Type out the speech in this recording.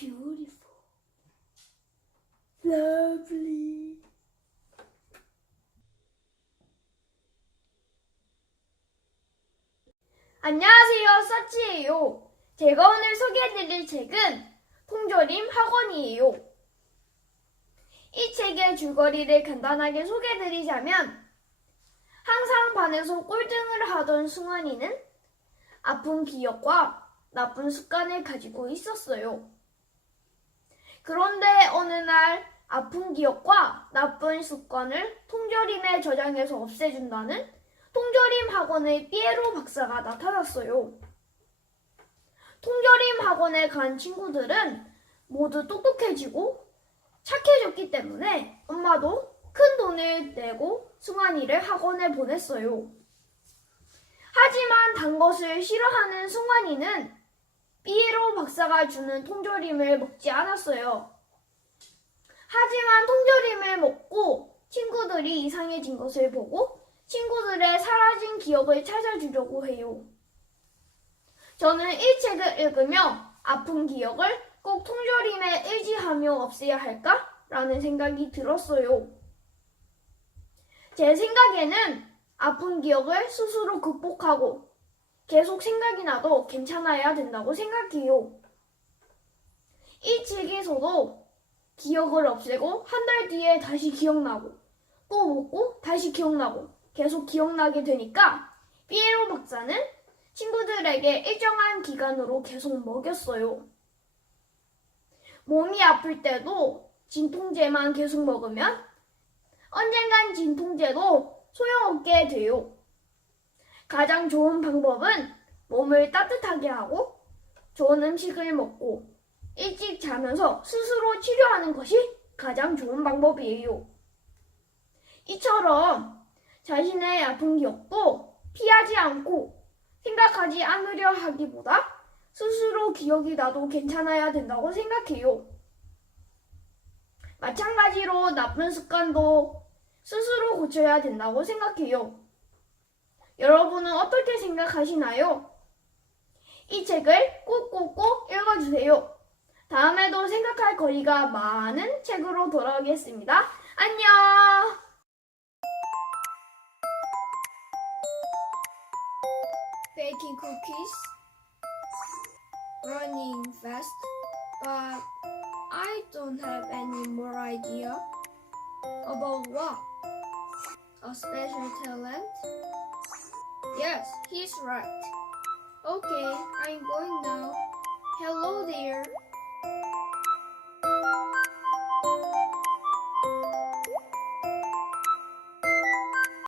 beautiful, lovely. 안녕하세요, 서치예요. 제가 오늘 소개해드릴 책은 통조림 학원이에요. 이 책의 줄거리를 간단하게 소개해드리자면 항상 반에서 꼴등을 하던 승환이는 아픈 기억과 나쁜 습관을 가지고 있었어요. 어느 날 아픈 기억과 나쁜 습관을 통조림에 저장해서 없애준다는 통조림 학원의 삐에로 박사가 나타났어요. 통조림 학원에 간 친구들은 모두 똑똑해지고 착해졌기 때문에 엄마도 큰 돈을 내고 승환이를 학원에 보냈어요. 하지만 단 것을 싫어하는 승환이는 삐에로 박사가 주는 통조림을 먹지 않았어요. 하지만 통조림을 먹고 친구들이 이상해진 것을 보고 친구들의 사라진 기억을 찾아주려고 해요. 저는 이 책을 읽으며 아픈 기억을 꼭 통조림에 의지하며 없애야 할까 라는 생각이 들었어요. 제 생각에는 아픈 기억을 스스로 극복하고 계속 생각이 나도 괜찮아야 된다고 생각해요. 이 책에서도 기억을 없애고 한 달 뒤에 다시 기억나고 또 먹고 다시 기억나고 계속 기억나게 되니까 삐에로 박사는 친구들에게 일정한 기간으로 계속 먹였어요. 몸이 아플 때도 진통제만 계속 먹으면 언젠간 진통제도 소용없게 돼요. 가장 좋은 방법은 몸을 따뜻하게 하고 좋은 음식을 먹고 일찍 자면서 스스로 치료하는 것이 가장 좋은 방법이에요. 이처럼 자신의 아픈 기억도 피하지 않고 생각하지 않으려 하기보다 스스로 기억이 나도 괜찮아야 된다고 생각해요. 마찬가지로 나쁜 습관도 스스로 고쳐야 된다고 생각해요. 여러분은 어떻게 생각하시나요? 이 책을 꼭꼭꼭 읽어주세요. 다음에도 생각할 거리가 많은 책으로 돌아오겠습니다. 안녕! Baking cookies, running fast, but I don't have any more idea about what? A special talent? Yes, he's right. Okay, I'm going